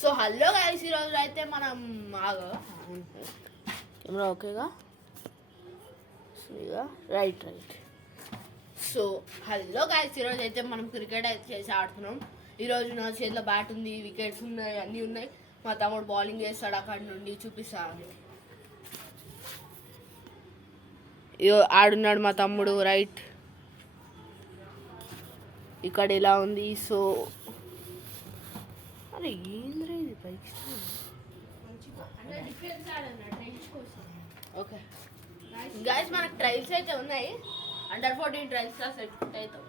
So hello guys, ఈరోజు అయితే మనం కెమెరా ఓకేగా రైట్. సో హలో గైస్, ఈరోజు అయితే మనం క్రికెట్ అయితే చేసి ఆడుతున్నాం. ఈరోజు నా చేతిలో బ్యాట్ ఉంది, వికెట్స్ ఉన్నాయి, అన్నీ ఉన్నాయి. మా తమ్ముడు బౌలింగ్ చేస్తాడు, అక్కడి నుండి చూపిస్తాను. ఆడున్నాడు మా తమ్ముడు రైట్. ఇక్కడ ఇలా ఉంది. సో అరే ఏంద్రా ఇది పైకి. ఓకే గైస్, మనకు ట్రైల్స్ అయితే ఉన్నాయి. అండర్ 14 ట్రైల్స్ సెట్ అవుతాం.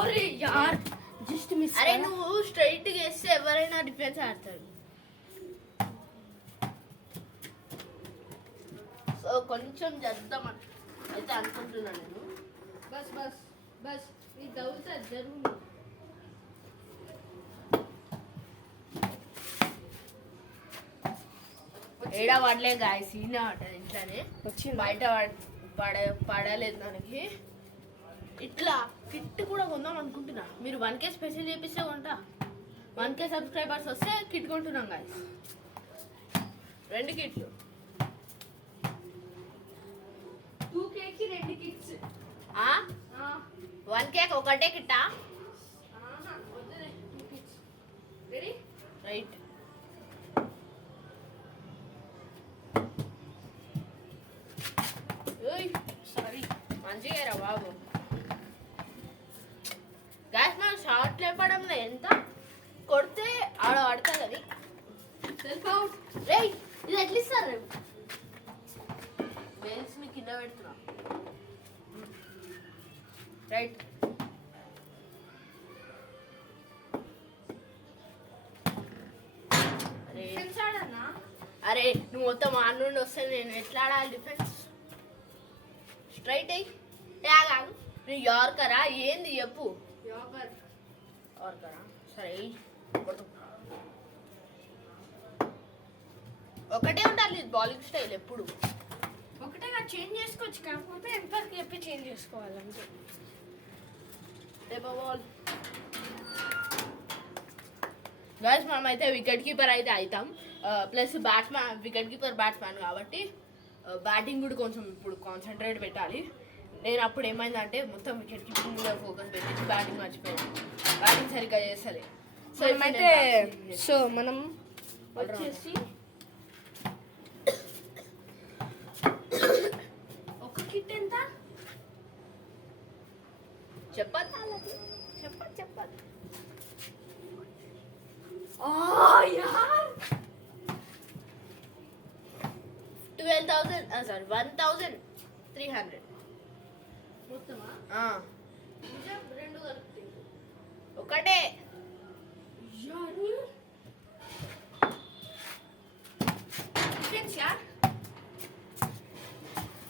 అరే యార్ జస్ట్ మిస్. అరే నువ్వు స్ట్రైట్ గా వేస్తే ఎవరైనా డిఫెన్స్ ఆడతారు. సో కొంచెం చేద్దామని అయితే అనుకుంటున్నాను నేను. బస్ బస్ బస్ ఇది దౌతా జరుగు. ఏడా పడలే గాయస్, ఈయన పడ్డది ఇంట్లోనే వచ్చింది. బయట పడలేదు మనకి. ఇట్లా కిట్ కూడా కొందాం అనుకుంటున్నా. మీరు 1K స్పెషల్ చేపిస్తే కొంటా. 1K సబ్స్క్రైబర్స్ వస్తే కిట్ కొంటున్నాం గాయస్. 2 కిట్లు. 2Kకి 2 కిట్స్. 1Kకి ఒకటే కిట్టా? వద్దులే, 2 కిట్స్. Ready right. సారీ మంచిగా రా బాబు. గ్యాస్ మనం షార్ట్ లేపడంలో ఎంత కొడితే ఆడ పడుతుంది. అది సెల్ఫ్ అవుట్. రే ఇది ఎట్లా ఇస్తారు రేపు? బేల్స్ని కింద పెడుతున్నా రైట్. అరే నువ్వు మొత్తం ఆడ నుండి వస్తే నేను ఎట్లా ఆడాలి డిఫెన్స్? స్ట్రైట్ అయ్యి కాదు. నువ్వు యార్కరా ఏంది చెప్పు? యార్కరా సరే. ఒకటే ఉండాలి బౌలింగ్ స్టైల్ ఎప్పుడు ఒకటే చేంజ్ చేసుకోవచ్చు, కాకపోతే ఎంపైర్కి చెప్పి చేంజ్ చేసుకోవాలి అంతే. గైస్ మనం అయితే వికెట్ కీపర్ అయితే అవుతాం. Plus batsmen, wicket keeper batsmen కాబట్టి బ్యాటింగ్ కూడా కొంచెం ఇప్పుడు కాన్సన్ట్రేట్ పెట్టాలి. నేను అప్పుడు ఏమైందంటే మొత్తం వికెట్ కీపింగ్ మీద ఫోకస్ పెట్టేసి బ్యాటింగ్ మర్చిపోయాను. బ్యాటింగ్ సరిగ్గా చేస్తలే. సో మనం వచ్చేసి ఒక కిట్ ఎంత చెప్పాలి. 1300 మొత్తమా? రెండు కలిపి ఒకటే.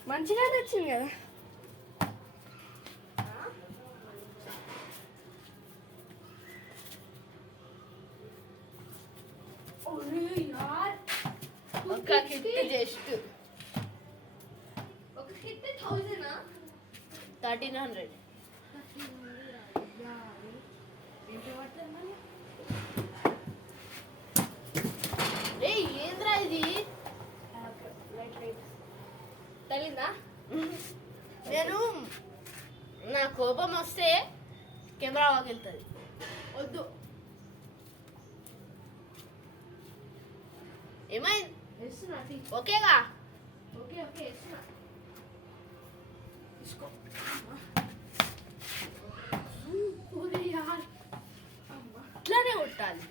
మంచిగా తెచ్చింది కదా. ఒక కిట్ జస్ట్ ఒక కిట్ 1000. 1300. రే ఏంద్రా ఇది? తెలియదా? నేను నా కోపం వస్తే కెమెరా వాకెళ్తుంది. వద్దు. ఏమైంది? వేస్తున్నా. ఓకేగా? ఓకే వేస్తున్నా. తీసుకో. ఇట్లానే కొట్టాలి.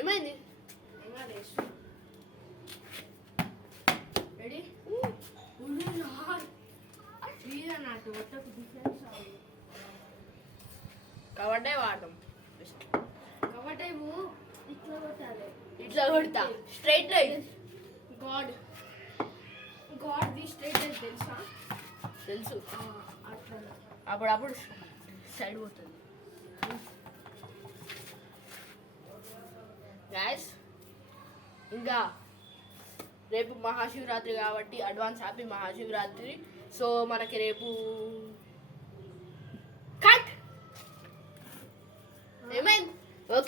ఏమైంది? రెడీ? నాకు కబడ్డే వాడదాం. కబడ్డేమో ఇట్లా కొట్టాలి. ఇట్లా కొడతా straight right. God the straight right తెలుసు. అట్లా అప్పుడప్పుడు సైడ్ పోతుంది. గాయస్ ఇంకా రేపు మహాశివరాత్రి కాబట్టి అడ్వాన్స్ హ్యాపీ మహాశివరాత్రి. సో మనకి రేపు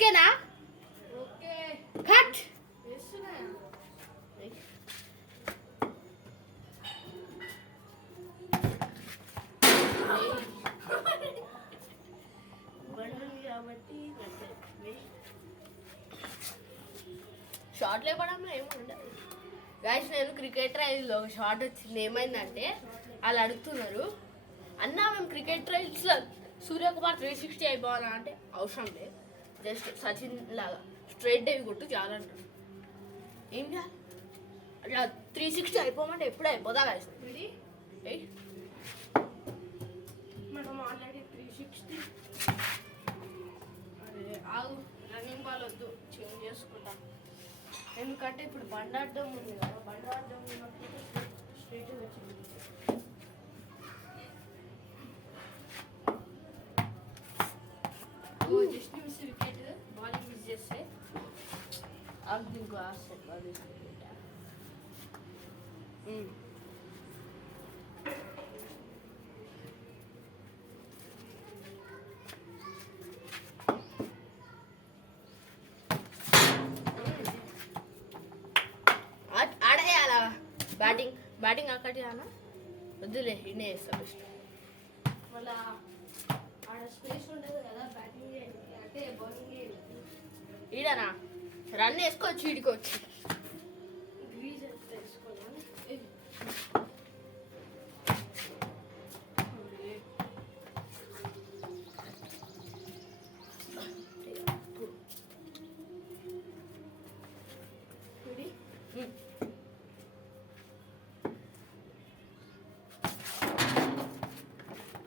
ఓకేనా? Okay cut. వేస్తున్నా. కాబట్టి షార్ట్ లేపడంలో ఏమి ఉండదు గాయస్. నేను క్రికెట్ ట్రయల్స్లో ఒక షార్ట్ వచ్చింది. ఏమైందంటే వాళ్ళు అడుగుతున్నారు, అన్న మేము క్రికెట్ ట్రయల్స్లో సూర్యకుమార్ 360 అయిపోవాలా అంటే అవసరం లేదు, జస్ట్ సచిన్ లాగా స్ట్రైట్ డైవ్ కొట్టు చాలా అంటారు. ఏం చేయాలి అట్లా 360 అయిపోమంటే ఎప్పుడు అయిపోదా గాయస్? రెడీ? ఏయ్ మనం ఆల్రెడీ 360. అరే ఆగు, రన్నింగ్ బాల్ వద్దు, చేంజ్ చేసుకుంటా. ఎందుకంటే ఇప్పుడు బండాడ్డం ఉంది కదా, బండాడ్డం ఉన్నప్పుడు స్ట్రైట్ వచ్చింది. Just miss wicket, bowling miss చేస్తే అది ఇంకో ఆస్టెట్ అది. ఆడేయాలా బ్యాటింగ్ అక్కడి అన్న వద్దులే, ఇన్నే చేస్తా బెస్ట్. మళ్ళా ఆడ స్పేస్ ఉండదు కదా బ్యాటింగ్ అంటే బౌలింగ్ ఈడనా రన్ వేసుకోవచ్చు, ఈడికొచ్చి గ్రీజ్ ఎంత వేసుకోవాలి.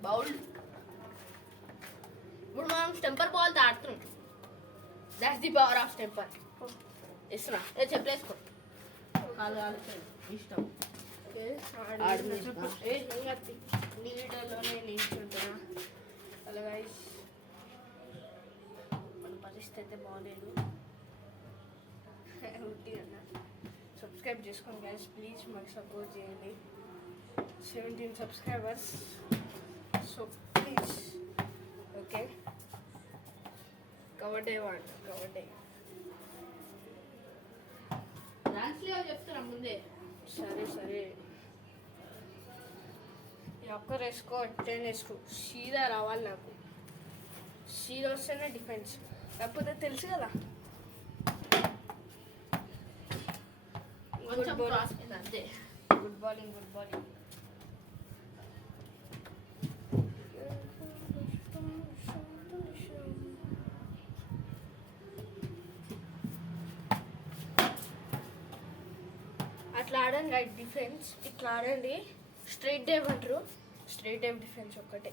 బౌల్ ఇప్పుడు మనం స్టెంపర్ బాల్ ఆడుతున్నాం. That's the power of stumper. ఇస్తున్నా చెప్పలేసుకో, కాదు ఇష్టం. నీడలోనే నిల్చుంటున్నా. అలాగా మన పరిస్థితి అయితే బాగాలేదు. అన్న సబ్స్క్రైబ్ చేసుకోండి గైస్ ప్లీజ్, మాకు సపోర్ట్ చేయండి. 17 subscribers, so please. Okay kabaddi kabaddi డాన్స్లో చెప్తున్నా ముందే. సరే ఒక్కరు వేసుకో, 10 వేసుకో, సీదా రావాలి నాకు. సీదా వస్తేనే డిఫెన్స్, లేకపోతే తెలుసు కదా కొంచెం క్రాస్ అంతే. గుడ్ బాలింగ్ అట్లా ఆడండి రైట్ డిఫెన్స్, ఇట్లా ఆడండి. స్ట్రైట్ డైవ్ అంటారు, స్ట్రైట్ డైవ్ డిఫెన్స్ ఒక్కటే.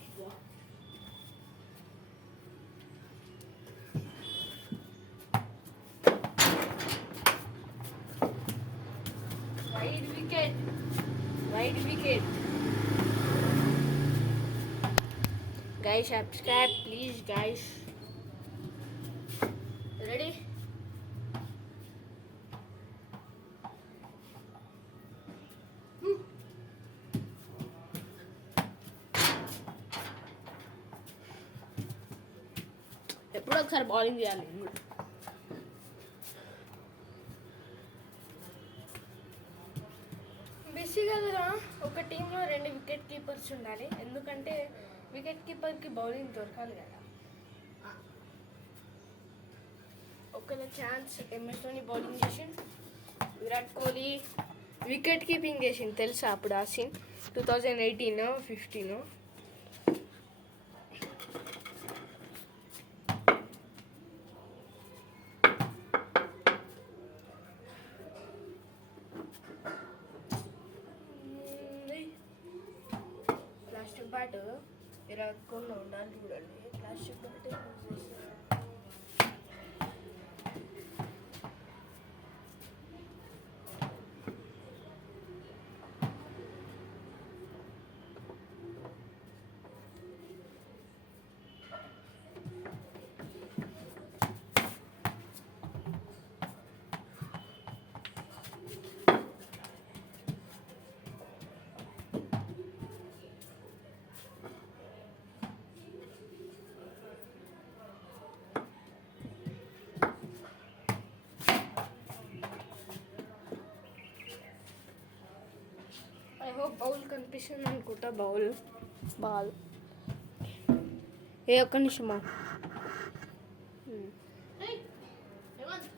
Wide wicket guys, subscribe please guys. Ready? ఎప్పుడో ఒకసారి బౌలింగ్ చేయాలి. బేసిక్గా ఒక టీంలో 2 వికెట్ కీపర్స్ ఉండాలి, ఎందుకంటే వికెట్ కీపర్కి బౌలింగ్ దొరకాలి కదా. ఒకవేళ ఛాన్స్ MS ధోని బౌలింగ్ చేసిండు, విరాట్ కోహ్లీ వికెట్ కీపింగ్ చేసిండు తెలుసా అప్పుడు ఆ scene 2018-15. Plastic bat Virat Kohli ఉండాలి చూడండి. ప్లాస్టిక్ బ్యాట్ యూజ్ చేస్తారు. బౌల్ కనిపిస్తుంది అనుకుంటా. బౌల్ బాల్ ఏ ఒక్క నిమిషమా. ఏయ్, హేమంత్.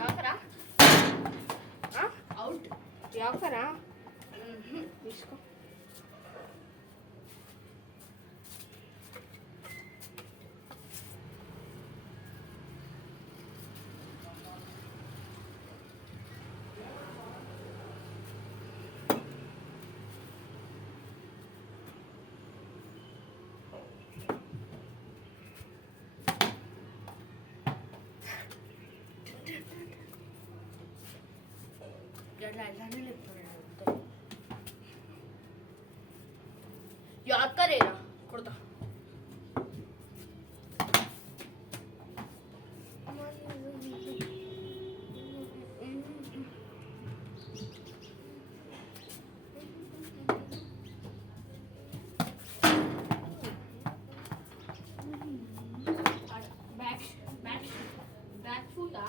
యాకరా అవుట్. యాకరా తీసుకో. గట్లా ఇలానే లేపుతున్నాడు. యాకరేనా కొడతా. బ్యాక్ ఫుటా.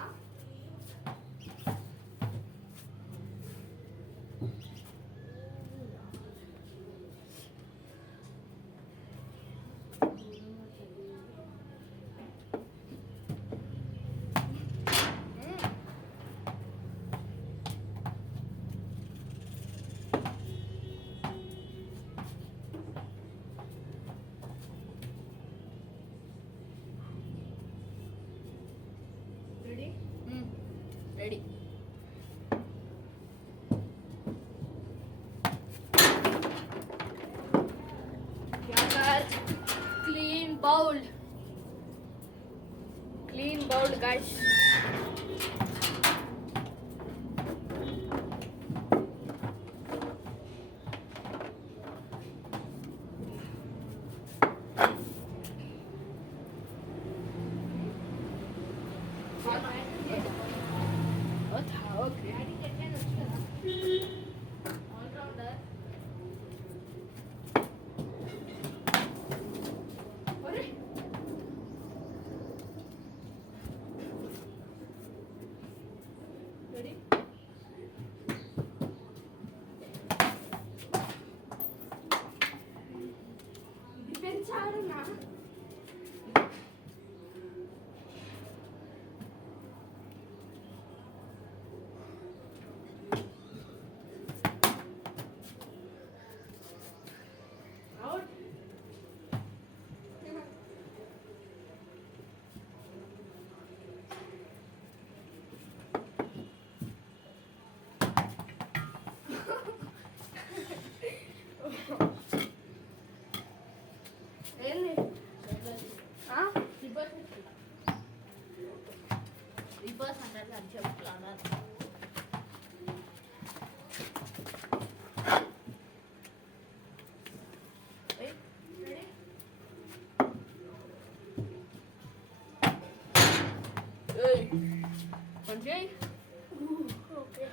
Ready. Ready. Yorker clean bowled. Clean bowl guys. Okay. All-rounder. Ready. Defence ఆడునా. అవుట్. ఏంది రివర్స్ అంటే అని చెప్తాను. మంచిగా ఓకే.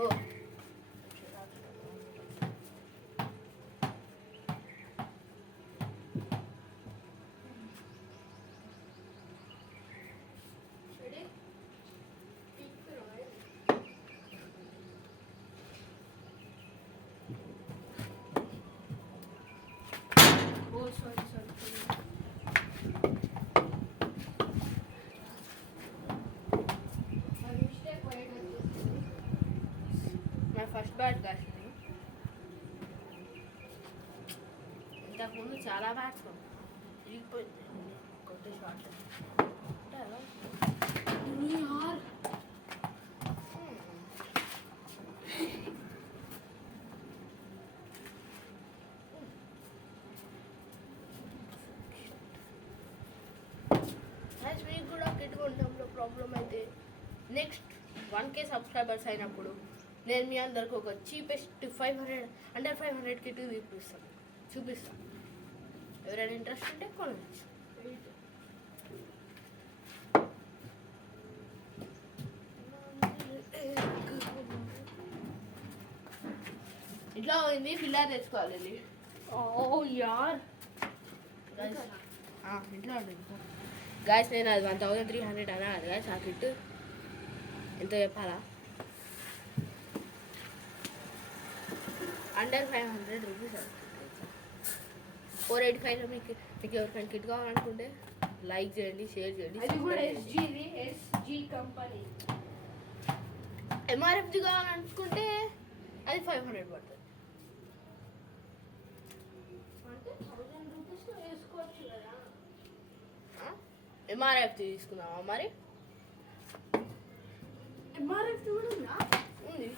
ఓ రెడీ. ఓ సారీ సారీ. నా ఫస్ట్ బ్యాట్ కాసింది. ఇంతకుముందు చాలా బ్యాట్స్ ఇరిగిపోయింది. కొత్త షాట్ మీకు కూడా కిట్ కొనడంలో ప్రాబ్లం అయితే నెక్స్ట్ 1K సబ్స్క్రైబర్స్ అయినప్పుడు నేను మీ అందరికి ఒక చీపెస్ట్ 500 అండర్ 500 కిట్ చూపిస్తాను. ఎవరైనా ఇంట్రెస్ట్ ఉంటే కొనవచ్చు. ఇట్లా ఇంట్లో ఉంది ఫిల్లర్ తెచ్చుకోవాలి వెళ్ళి. ఓ యార్ ఇంట్లో ఉంటుంది గాయస్. నేను అది 1300 అన్నా అది గాయస్. ఆ కిట్ ఎంత చెప్పాలా, అండర్ 500 రూపీస్. అది 485 మీకు ఎవరికైనా కిట్ కావాలనుకుంటే లైక్ చేయండి, షేర్ చేయండి. అది కూడా ఎస్జీ కంపెనీ. ఎంఆర్ఎఫ్ది కావాలనుకుంటే అది 500 పడుతుంది. అంటే 1000 రూపీస్ వేసుకోవచ్చు కదా. ఎంఆర్ఎఫ్ది తీసుకున్నావా మరి? ఎంఆర్ఎఫ్ కూడా ఉందా? ఉంది.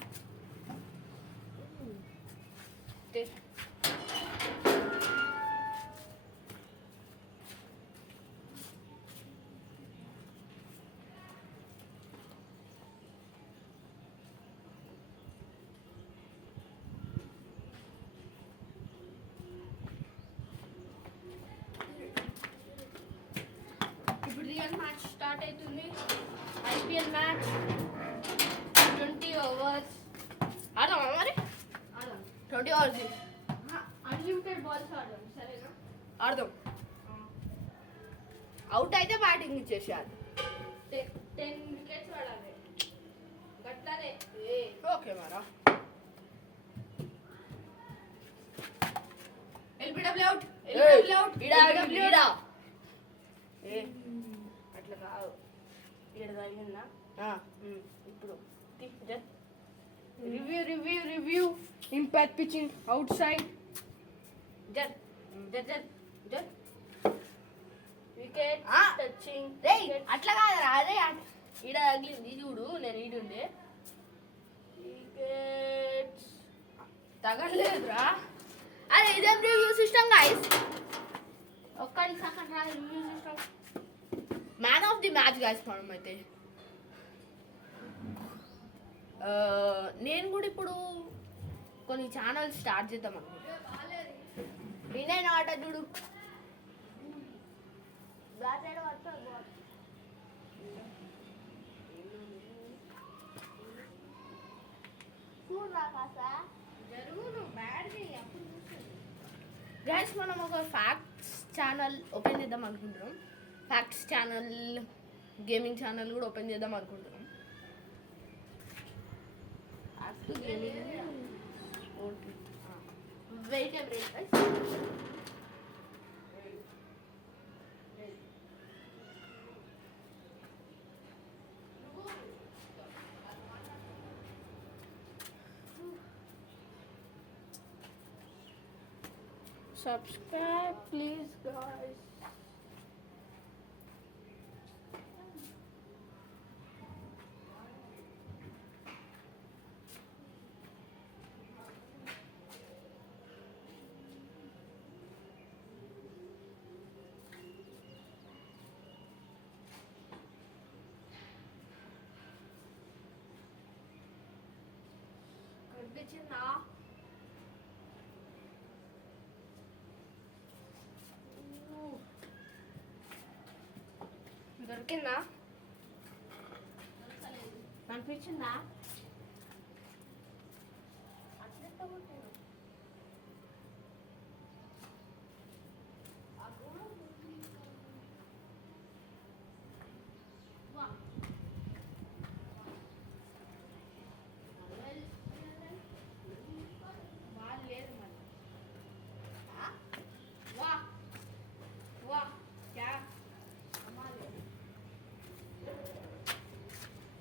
ఇప్పుడు రియల్ మ్యాచ్ స్టార్ట్ అవుతుంది. ఐపీఎల్ మ్యాచ్ 20 ఓవర్స్ ఆడదామా మరి? ఆడదాం. 20 అవర్స్ అన్లిమిటెడ్ బాల్స్ ఆడదాం, సరేనా? ఆడదాం. అవుట్ అయితే బ్యాటింగ్ ఇచ్చేసారు. 10 వికెట్స్ ఆడాలి గట్లానే. ఓకే మరా. LBW out. LBW out. ఈడా అట్లా కాదు. ఈడ తగిలిందా? ఇప్పుడు review impact pitching outside. జర్ జర్ జర్ జర్. వికెట్ ఆ. టచింగ్. రేయ్ అట్లా కాదురా. అదే ఈడ తగిలింది చూడు. నేను ఈడుండే వికెట్స్ తగలేదురా. అదే ఇదేం రివ్యూ సిస్టమ్ గైస్. ఒక్కడి సెకండ్ రా review system. Man of the match guys మనం అయితే. నేను కూడా ఇప్పుడు కొన్ని ఛానల్స్ స్టార్ట్ చేద్దాం అనుకుంటా. నేనైనా ఆట చూడు. గైస్ మనం ఒక ఫ్యాక్ట్స్ ఛానల్ ఓపెన్ చేద్దాం అనుకుంటున్నాం. ఫ్యాక్ట్స్ ఛానల్, గేమింగ్ ఛానల్ కూడా ఓపెన్ చేద్దాం అనుకుంటున్నాం. Wait Subscribe, please, guys. కనిపించిందా? దొరికిందా? కనిపించిందా?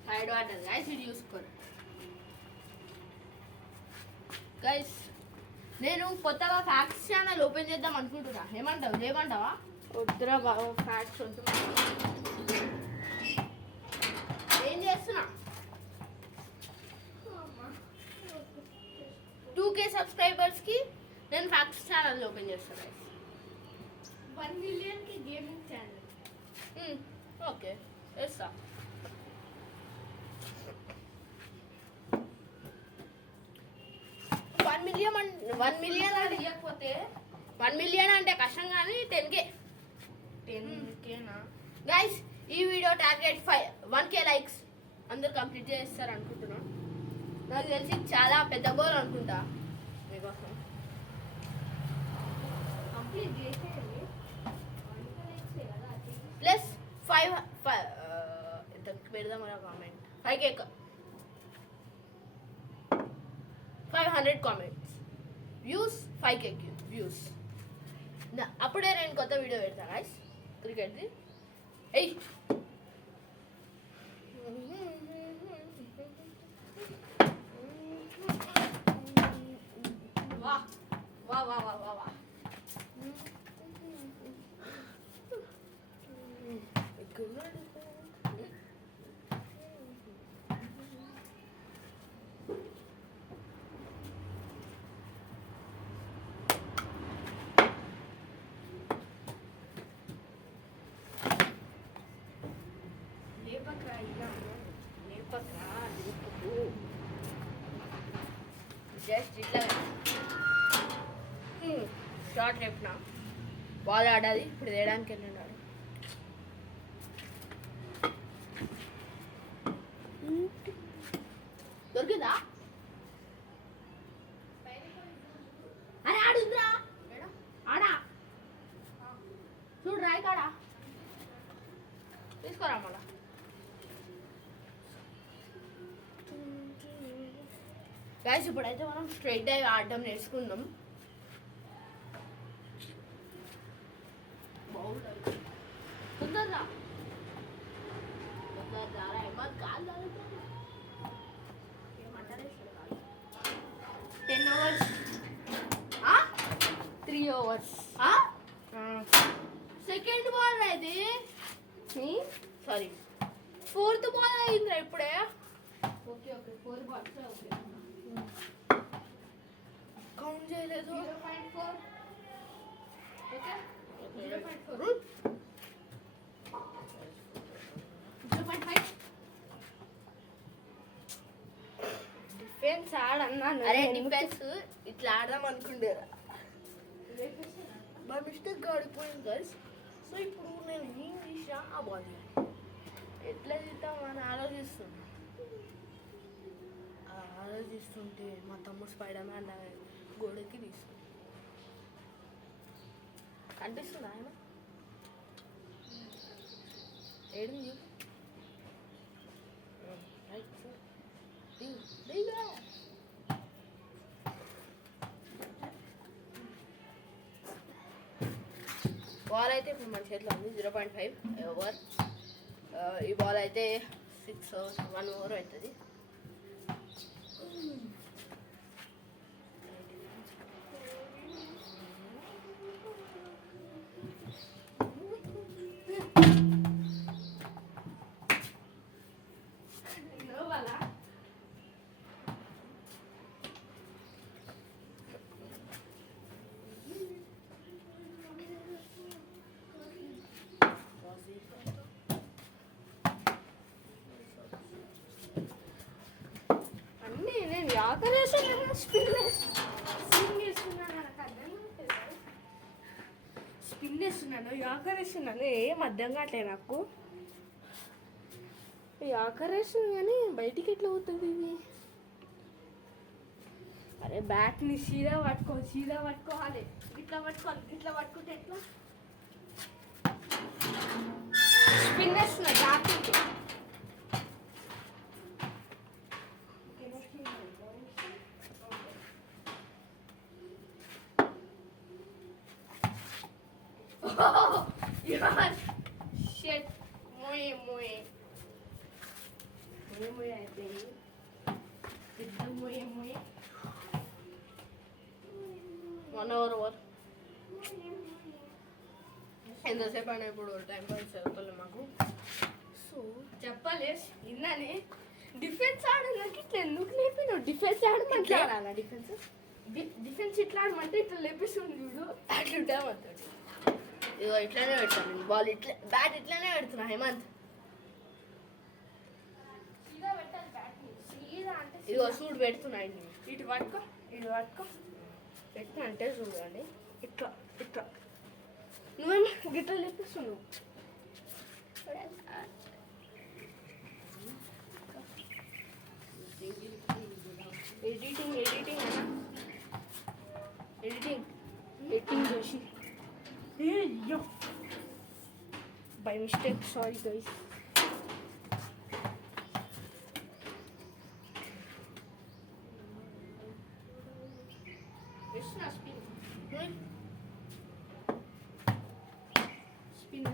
సైడ్ వాటర్ గైస్, ఇది చూసుకోండి గైస్. నేను కొత్తగా ఫ్యాక్ట్స్ ఛానల్ ఓపెన్ చేద్దాం అనుకుంటున్నా. ఏమంటావా? వద్దురా బాబు, ఫ్యాట్స్ వద్దు. ఏం చేస్తున్నా? 2K సబ్స్క్రైబర్స్కి నేను ఫ్యాక్ట్స్ ఛానల్ ఓపెన్ చేస్తాను. 1 మిలియన్కి గేమింగ్ ఛానల్. ఓకే వేస్తా. వన్ మిలియన్ అంటే ఇవ్వకపోతే 1 మిలియన్ అంటే కష్టం, కానీ 10K 10Kనా గైస్. ఈ వీడియో టార్గెట్ 1K లైక్స్ అందరు కంప్లీట్ చేస్తారు అనుకుంటున్నాను. నాకు తెలిసి చాలా పెద్ద గోల్ అనుకుంటా. మీకు ప్లస్ 5 ఎంత పెడదాం comment 5K 500 comments views 5K views. అప్పుడే నేను కొత్త వీడియో పెడతాను గైస్ క్రికెట్ది. ఎయ్ వా వా వా వా వా వా జస్ట్ ఇట్లా షార్ట్ రేపున బాల్ ఆడాలి. ఇప్పుడు వేయడానికి వెళ్ళినాడు. దొరికిందా? అరే ఆడుందిరా, ఆడా చూడు రాయి కాడా తీసుకోరా మళ్ళా. గైస్ ఇప్పుడైతే మనం స్ట్రైట్ డైవ్ ఆడడం నేర్చుకుందాం. తొందరగా 10 hours 3 hours. సెకండ్ బాల్ అది సారీ 4th బాల్ అయిందిరా ఇప్పుడే. Okay okay 4 balls. Okay count చేయలేదు. 0.4. ఓకే 0.4. 0.5. డిఫెన్స్ ఆడన్నాను. అరే డిఫెన్స్ ఇట్లా ఆడదాం అనుకుంటే బై మిస్టేక్ ఆడిపోయింది గైస్. సో ఇప్పుడు నేను ఏం చేసా ఆ బాల్ ఎట్లా తీద్దామని ఆలోచిస్తుంటే మా తమ్ముడు స్పైడర్ మ్యాన్ గోడకి తీసుకు కనిపిస్తుంది ఆయన ఏడుంది. బాల్ అయితే ఇప్పుడు మన చేతిలో ఉంది 0.5 ఓవర్. ఈ బాల్ అయితే 6 overs 1 over అవుతుంది. స్పిన్ వేస్తున్నాను యాకరేస్తున్నాను. ఏం అర్థం కావట్లేదు నాకు. యాకరేస్తుంది కానీ బయటికి ఎట్లా అవుతుంది ఇది? అరే బ్యాట్ని సీదా పట్టుకోవాలి. ఇట్లా పట్టుకుంటే ఎట్లా? స్పిన్ వేస్తున్నా జాగ్రత్త. Shit. Muy. అయితే పెద్ద muy. 1 hour. ఎంతసేపు అయినా ఇప్పుడు టైం పాస్ చదువుకోలేదు మాకు. సో చెప్పాలి విన్నాని డిఫెన్స్ ఆడడానికి ఇట్లా ఎందుకు లేపినావు? డిఫెన్స్ ఆడమంటే ఆడాలా? డిఫెన్స్ ఇట్లా ఆడమంటే ఇట్లా లేపిస్తుంది చూడు. అట్లుంటా మాట్లాడు. ఇగో ఇట్లానే పెడతాను నేను బాల్. ఇట్లా బ్యాట్ ఇట్లానే పెడుతున్నా హేమంత్. ఇగో సూట్ పెడుతున్నా. ఇటు పట్టుకో పెట్టిన అంటే చూడండి. ఇట్లా నువ్వేమో గిట్ల లేపిస్తున్నావు. ఎడిటింగ్ చూసి by mistake, sorry guys. Spin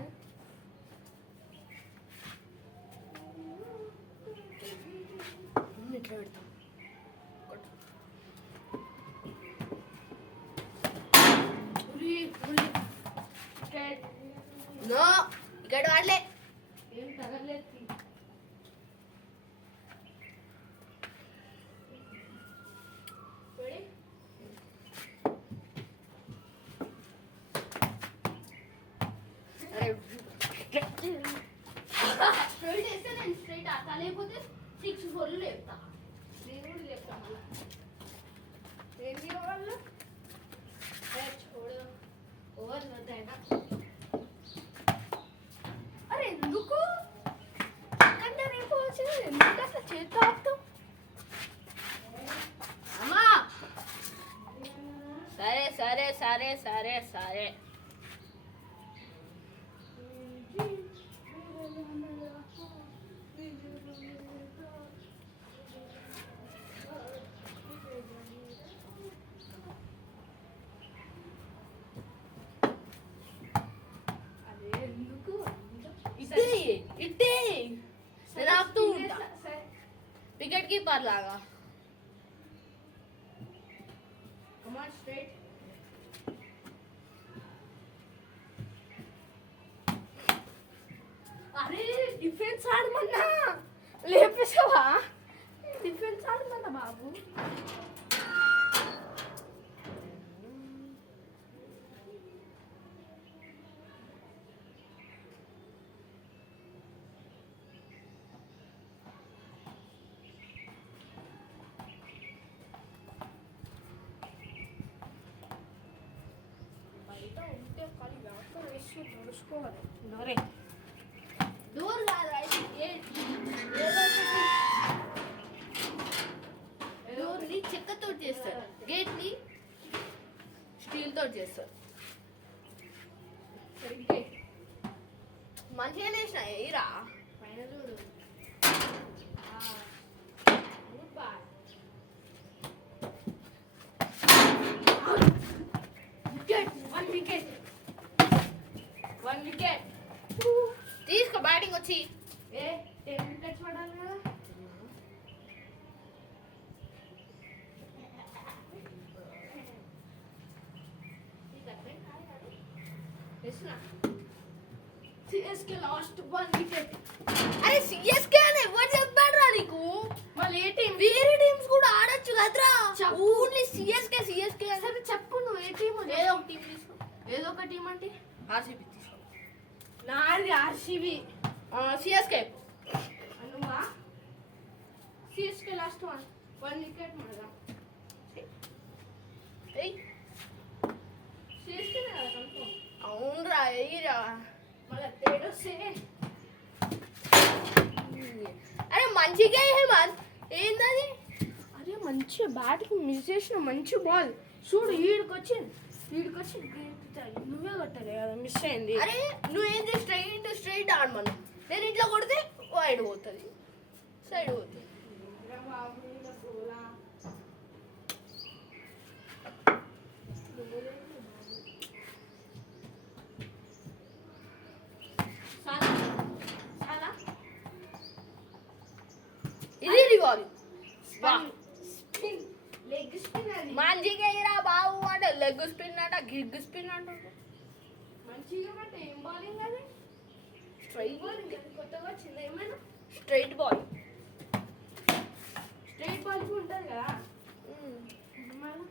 ఇట్లా పెడతాం. నో ఇక్కడ వాడలే. ఏం తగలేదు. స్ట్రైట్ వేస్తే నేను స్ట్రైట్ ఆడతా, లేకపోతే 6-4 లేపుతా. నేను కూడా చెప్తా మళ్ళా. ఏంటి వాళ్ళు చూడు ఓవర్ వద్దాయినా. అరే ఎందుకు అంటే రేపు వచ్చిన ఎందుకు అట్లా చేత్తో ఆపుతావు? అమ్మా సరే సరే సరే సరే సరే. అదే ఎందుకు ఇట్టే ఇట్టే నేను ఆపుతూ ఉంటా, వికెట్ కీపర్ లాగా. కమాన్ స్ట్రైట్. అరే డిఫెన్స్ ఆడమన్నా లేపేసావా? డిఫెన్స్ ఆడమన్నా బాబు. బయట ఉంటే ఖాళీ వ్యాపారం వేసి నడుచుకోవాలి. డోరే డోర్ కాదు, అది గేట్. డోర్ని చెక్కతో చేస్తారు, గేట్ని స్టీల్తో చేస్తారు. సరిగ్గా మంచిగా వేసిన ఎయిరా. పైన చూడు. Good boy. Wicket, 1 wicket. 1 wicket. తీసుకో బ్యాటింగ్ వచ్చి. 10 వికెట్స్ పడాలి కదా. CSK last 1 wicket. అరే సిఎస్కే అని ఎవరు చెప్పాడురా నీకు? మళ్ళీ ఏ టీం? వేరే టీమ్స్ కూడా ఆడొచ్చు కదరా. చెప్పు. Only CSK CSK. సరే చెప్పు నువ్వు ఏ టీం? ఏదో ఒక టీం తీసుకో. ఏదో ఒక టీం అంటే ఆర్సీబీ తీసుకో. నాది ఆర్సీబీ. సిఎస్కే. నువ్వా? సిఎస్కే లాస్ట్ 1 వికెట్ మళ్ళా. ఏయ్ సిఎస్కే కదా కన్ఫర్మ్. అవునరా ఎయిరా. మళ్ళీ తేడొస్తే అరే మంచిగా హేమంత్, ఏందది? అరే మంచి బ్యాట్కి మిస్ చేసిన మంచి బాల్ చూడు. ఈడికొచ్చి నువ్వే కొట్టాలి కదా, మిస్ అయింది. అరే నువ్వేంది స్ట్రైట్ ఆడమను, నేను ఇట్లా కొడితే వైడ్ పోతుంది, సైడ్ పోతుంది. ఇది రివాల్వ్. లెగ్ స్పిన్ అది మంచిగా ఎయిరా బాబు అంటే లెగ్ స్పిన్ అంట, గిగ్ స్పిన్ అంట. మంచిగా అంటే ఏం బౌలింగ్ అది? స్ట్రైట్ బౌలింగ్ కొత్తగా వచ్చింది ఏమైనా? Straight ball. స్ట్రైట్ బాల్ ఉంటుంది కదా. మళ్ళీ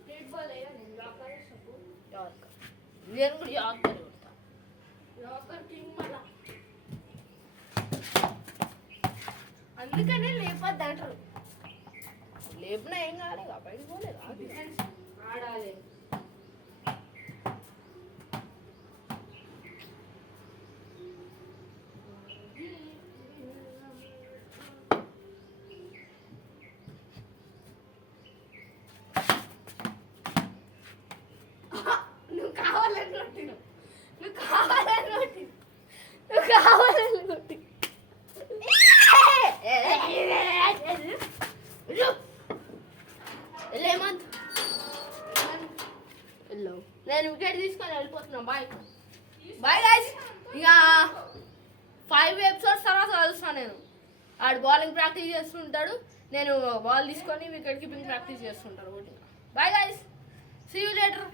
స్ట్రైట్ బాల్ అయ్యా నేను లాకర్ వేసాను. నేను కూడా యార్కర్ కొడతా. లాకర్ కింగ్ మళ్ళా. అందుకనే లేపద్దు అంటారు. లేపినా ఏం కాలే బయటకు పోలేదు. డిఫెన్స్ ఆడాలి. నువ్వు నేను వికెట్ తీసుకొని వెళ్ళిపోతున్నా. Bye bye guys. ఇక 5 ఎపిసోడ్స్ తర్వాత కలుస్తాను నేను. ఆడు బౌలింగ్ ప్రాక్టీస్ చేస్తుంటాడు, నేను బాల్ తీసుకొని వికెట్ కీపింగ్ ప్రాక్టీస్ చేస్తుంటాను. Bye guys, see you later.